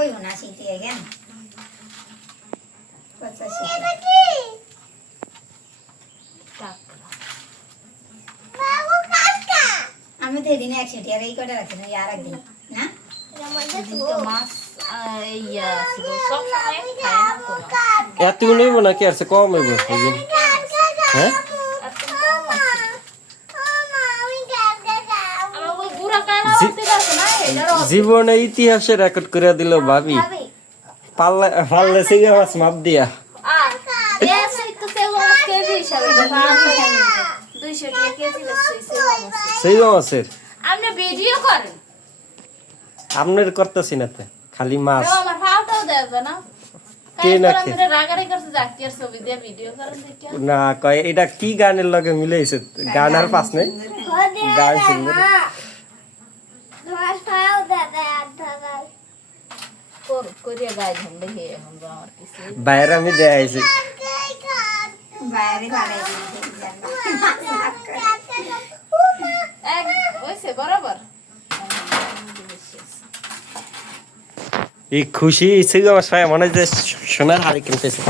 হইব না শীতে কেন পঁচাশি আমি তো এদিনে একশো টিয়ার এই কটা রাখছি না আর একদিন না তো মাছ আহ, এই ইয়া ছিল সব সময় খায় না তো মাছ। এত নেব নাকি আর সে কম হইব ওই দিন হ্যাঁ জীবনে ইতিহাসে রেকর্ড করে দিল ভাবি। পাল্লা পাল্লা সিঙ্গা মাছ মাপ দিয়া। সেই মাছের? আপনার করতেছি না খালি মাছ। না কয় এটা কি গানের লগে মিলাইছে? গান আর পাস নেই? গান সুন্দর কর গায়ে ঝন দেখে এখন আমার কিছু বাইরে আমি দেখাইছি বাইরে ভাড়াই বরাবর এই খুশি সিঙ্গা মাছ মনে যে সোনার হাড়ি কিনতেছে।